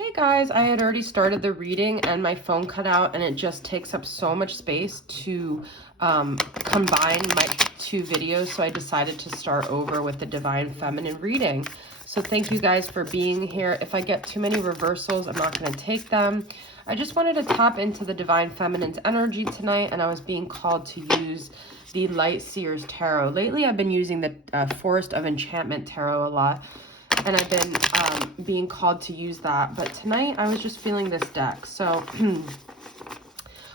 Hey guys, I had already started the reading and my phone cut out and it just takes up so much space to combine my two videos, so I decided to start over with the Divine Feminine reading. So thank you guys for being here. If I get too many reversals, I'm not going to take them. I just wanted to tap into the Divine Feminine's energy tonight, and I was being called to use the Light Seers Tarot. Lately, I've been using the Forest of Enchantment Tarot a lot, and I've been being called to use that. But tonight, I was just feeling this deck. So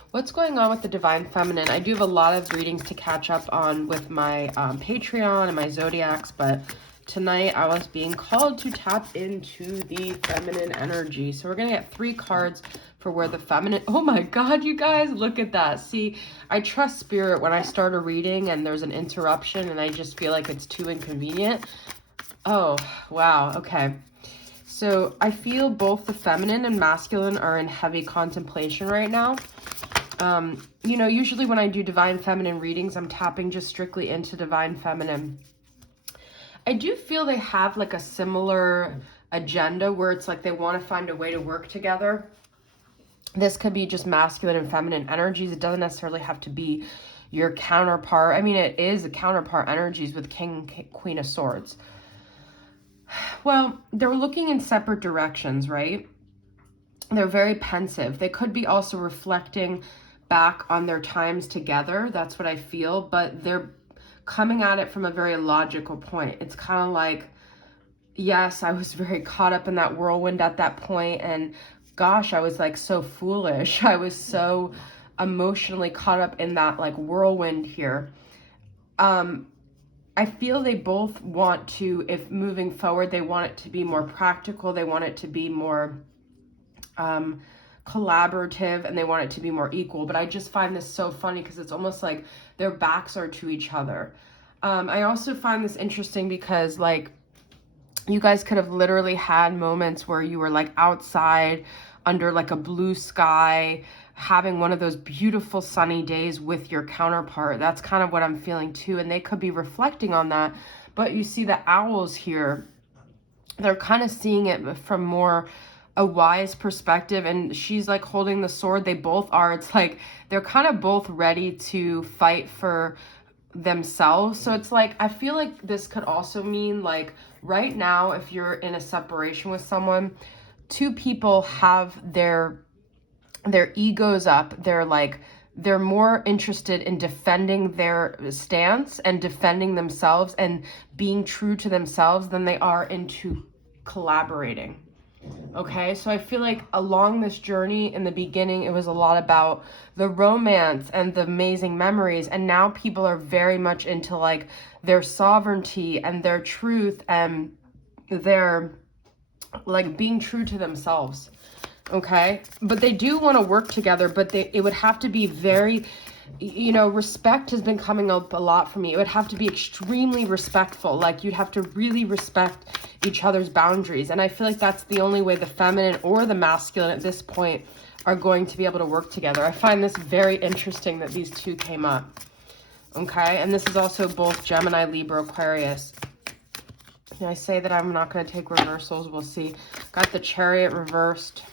what's going on with the Divine Feminine? I do have a lot of readings to catch up on with my Patreon and my Zodiacs, but tonight I was being called to tap into the feminine energy. So we're going to get 3 cards for where the feminine... Oh my God, you guys, look at that. See, I trust spirit when I start a reading and there's an interruption and I just feel like it's too inconvenient. Oh, wow. Okay. So I feel both the feminine and masculine are in heavy contemplation right now. You know, usually when I do Divine Feminine readings, I'm tapping just strictly into Divine Feminine. I do feel they have like a similar agenda where it's like they want to find a way to work together. This could be just masculine and feminine energies. It doesn't necessarily have to be your counterpart. I mean, it is a counterpart energies with King and Queen of Swords. Well, they're looking in separate directions, right? They're very pensive. They could be also reflecting back on their times together. That's what I feel. But they're coming at it from a very logical point. It's kind of like, yes, I was very caught up in that whirlwind at that point. And gosh, I was like so foolish. I was so emotionally caught up in that like whirlwind here. I feel they both want to, if moving forward, they want it to be more practical. They want it to be more collaborative, and they want it to be more equal. But I just find this so funny because it's almost like their backs are to each other. I also find this interesting because like you guys could have literally had moments where you were like outside under like a blue sky, having one of those beautiful sunny days with your counterpart. That's kind of what I'm feeling too. And they could be reflecting on that. But you see the owls here, they're kind of seeing it from more a wise perspective, and she's like holding the sword. They both are. It's like they're kind of both ready to fight for themselves. So it's like, I feel like this could also mean like right now, if you're in a separation with someone, 2 people have their egos up. They're more interested in defending their stance and defending themselves and being true to themselves than they are into collaborating. Okay, so I feel like along this journey in the beginning, it was a lot about the romance and the amazing memories. And now people are very much into like their sovereignty and their truth, and their like being true to themselves. Okay, but they do want to work together, but it would have to be very, you know, respect has been coming up a lot for me. It would have to be extremely respectful. Like you'd have to really respect each other's boundaries. And I feel like that's the only way the feminine or the masculine at this point are going to be able to work together. I find this very interesting that these 2 came up. Okay, and this is also both Gemini, Libra, Aquarius. And I say that I'm not going to take reversals. We'll see. Got the Chariot reversed.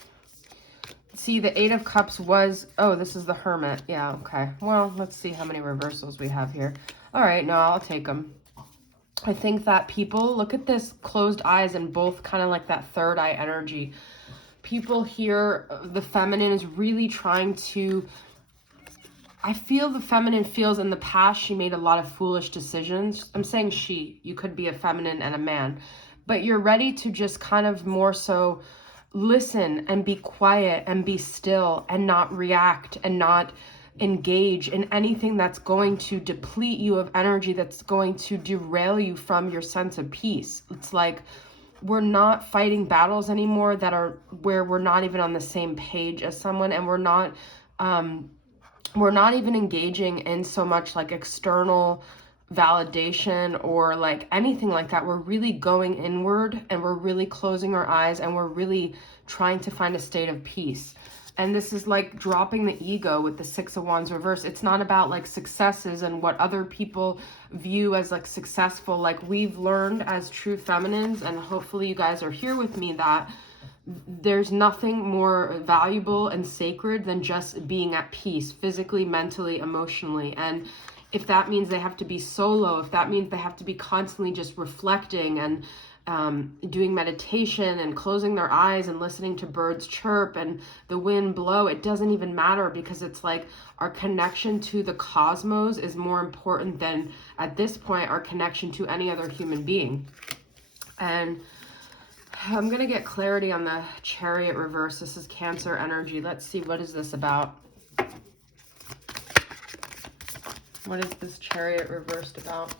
See, the 8 of Cups was... Oh, this is the Hermit. Yeah, okay. Well, let's see how many reversals we have here. All right, no, I'll take them. I think that people... Look at this closed eyes and both kind of like that third eye energy. People here, the feminine is really trying to... I feel the feminine feels in the past she made a lot of foolish decisions. I'm saying she. You could be a feminine and a man. But you're ready to just kind of more so... listen and be quiet and be still and not react and not engage in anything that's going to deplete you of energy, that's going to derail you from your sense of peace. It's like we're not fighting battles anymore that are where we're not even on the same page as someone, and we're not even engaging in so much like external validation or like anything like that. We're really going inward, and we're really closing our eyes, and we're really trying to find a state of peace. And this is like dropping the ego with the 6 of Wands reverse. It's not about like successes and what other people view as like successful. Like we've learned as true feminines, and hopefully you guys are here with me, that there's nothing more valuable and sacred than just being at peace, physically, mentally, emotionally. And if that means they have to be solo, if that means they have to be constantly just reflecting and doing meditation and closing their eyes and listening to birds chirp and the wind blow, it doesn't even matter, because it's like our connection to the cosmos is more important than, at this point, our connection to any other human being. And I'm going to get clarity on the Chariot reverse. This is Cancer energy. Let's see, what is this about? What is this Chariot reversed about?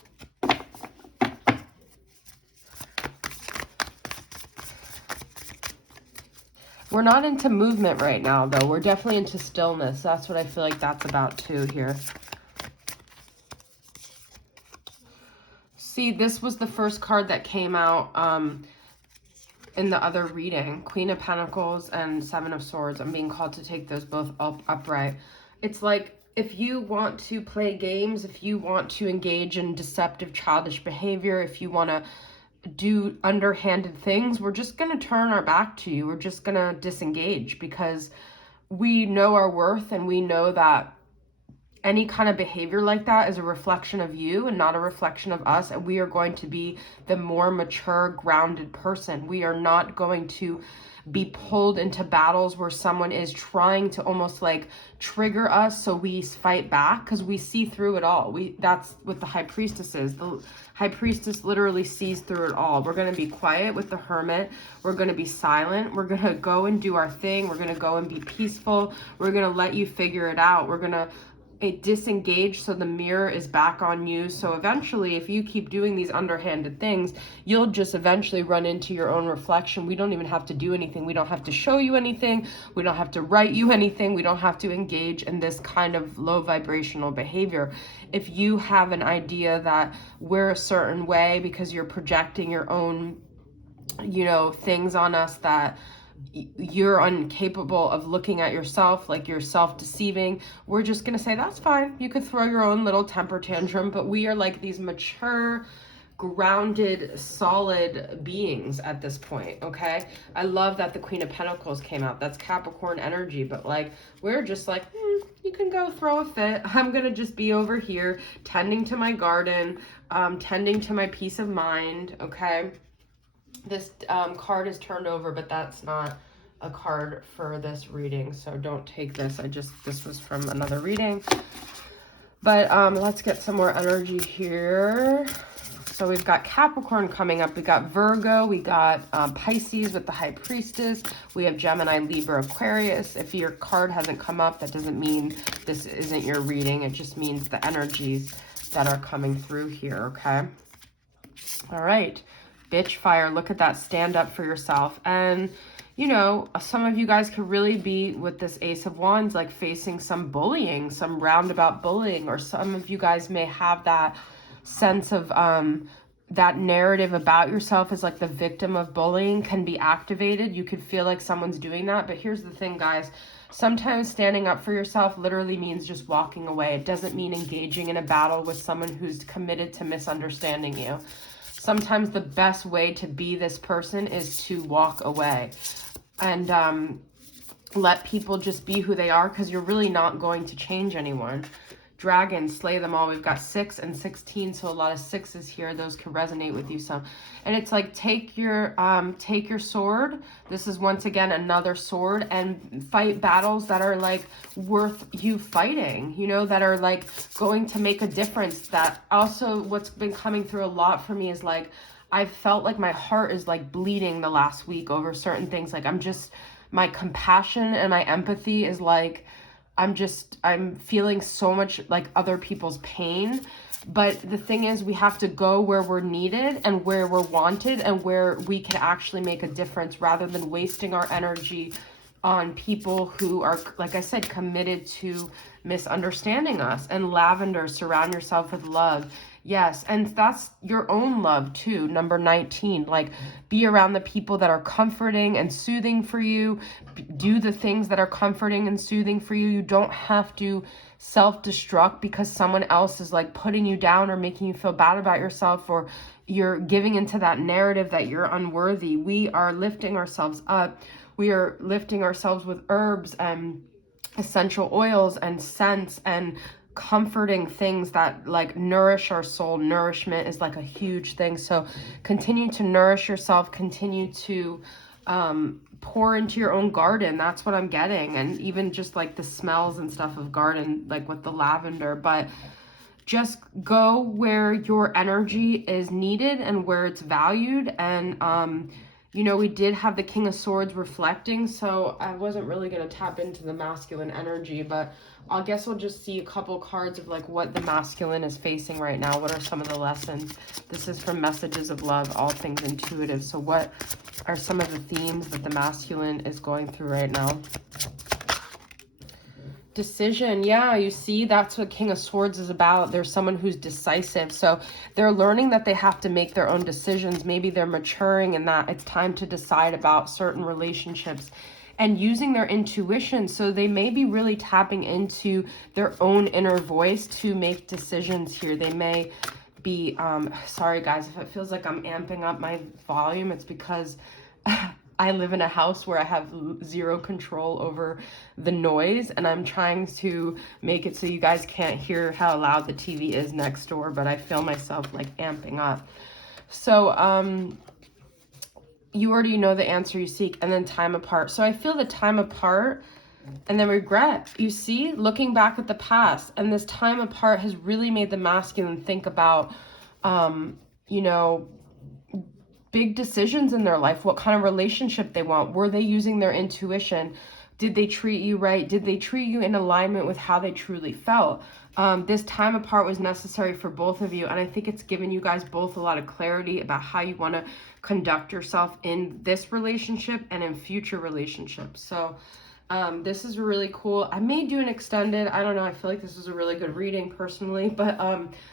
We're not into movement right now, though. We're definitely into stillness. That's what I feel like that's about, too, here. See, this was the first card that came out in the other reading. Queen of Pentacles and Seven of Swords. I'm being called to take those both upright. It's like, if you want to play games, if you want to engage in deceptive, childish behavior, if you want to do underhanded things, we're just going to turn our back to you. We're just going to disengage, because we know our worth, and we know that any kind of behavior like that is a reflection of you and not a reflection of us. And we are going to be the more mature, grounded person. We are not going to be pulled into battles where someone is trying to almost like trigger us so we fight back, because we see through it all. That's what the High Priestess is. The High Priestess literally sees through it all. We're going to be quiet with the Hermit. We're going to be silent. We're going to go and do our thing. We're going to go and be peaceful. We're going to let you figure it out. We're going to disengage so the mirror is back on you. So eventually, if you keep doing these underhanded things, you'll just eventually run into your own reflection. We don't even have to do anything. We don't have to show you anything. We don't have to write you anything. We don't have to engage in this kind of low vibrational behavior. If you have an idea that we're a certain way because you're projecting your own, you know, things on us that you're incapable of looking at yourself, like you're self-deceiving, we're just gonna say that's fine. You could throw your own little temper tantrum, but we are like these mature, grounded, solid beings at this point. Okay, I love that the Queen of Pentacles came out. That's Capricorn energy, but like we're just like, you can go throw a fit. I'm gonna just be over here tending to my garden, tending to my peace of mind. Okay, this card is turned over, but that's not a card for this reading, so don't take this. This was from another reading. But let's get some more energy here. So we've got Capricorn coming up. We got Virgo. We got Pisces with the High Priestess. We have Gemini, Libra, Aquarius. If your card hasn't come up, that doesn't mean this isn't your reading. It just means the energies that are coming through here, okay? All right. Bitch fire, look at that. Stand up for yourself. And you know, some of you guys could really be with this Ace of Wands, like facing some bullying, some roundabout bullying, or some of you guys may have that sense of that narrative about yourself as like the victim of bullying can be activated. You could feel like someone's doing that. But here's the thing, guys. Sometimes standing up for yourself literally means just walking away. It doesn't mean engaging in a battle with someone who's committed to misunderstanding you. Sometimes the best way to be this person is to walk away and let people just be who they are, because you're really not going to change anyone. Dragons, slay them all. We've got 6 and 16, so a lot of 6s here. Those could resonate with you some. And it's like, take your sword. This is once again another sword, and fight battles that are like worth you fighting, you know, that are like going to make a difference. That also, what's been coming through a lot for me is like, I felt like my heart is like bleeding the last week over certain things. Like my compassion and my empathy is like, I'm feeling so much like other people's pain. But the thing is, we have to go where we're needed and where we're wanted and where we can actually make a difference, rather than wasting our energy on people who are, like I said, committed to misunderstanding us. And Lavender, surround yourself with love. Yes, and that's your own love too. Number 19, like be around the people that are comforting and soothing for you. Do the things that are comforting and soothing for you. You don't have to self-destruct because someone else is like putting you down or making you feel bad about yourself, or you're giving into that narrative that you're unworthy. We are lifting ourselves up. We are lifting ourselves with herbs and essential oils and scents and comforting things that like nourish our soul. Nourishment is like a huge thing. So continue to nourish yourself, continue to pour into your own garden. That's what I'm getting. And even just like the smells and stuff of garden, like with the lavender. But just go where your energy is needed and where it's valued. And you know, we did have the King of Swords reflecting, so I wasn't really going to tap into the masculine energy, but I guess we'll just see a couple cards of like what the masculine is facing right now. What are some of the lessons? This is from Messages of Love, All Things Intuitive. So what are some of the themes that the masculine is going through right now? Decision. Yeah, you see, that's what King of Swords is about. There's someone who's decisive. So they're learning that they have to make their own decisions. Maybe they're maturing and that it's time to decide about certain relationships and using their intuition. So they may be really tapping into their own inner voice to make decisions here. They may be, sorry guys, if it feels like I'm amping up my volume, it's because I live in a house where I have zero control over the noise, and I'm trying to make it so you guys can't hear how loud the TV is next door, but I feel myself like amping up. So, you already know the answer you seek, and then time apart. So I feel the time apart and then regret. You see, looking back at the past, and this time apart has really made the masculine think about, you know, big decisions in their life, what kind of relationship they want. Were they using their intuition? Did they treat you right? Did they treat you in alignment with how they truly felt? This time apart was necessary for both of you, and I think it's given you guys both a lot of clarity about how you want to conduct yourself in this relationship and in future relationships. So this is really cool. I may do an extended. I don't know. I feel like this was a really good reading personally, but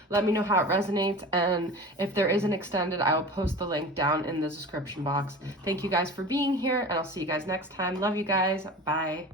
let me know how it resonates. And if there is an extended, I will post the link down in the description box. Thank you guys for being here, and I'll see you guys next time. Love you guys. Bye.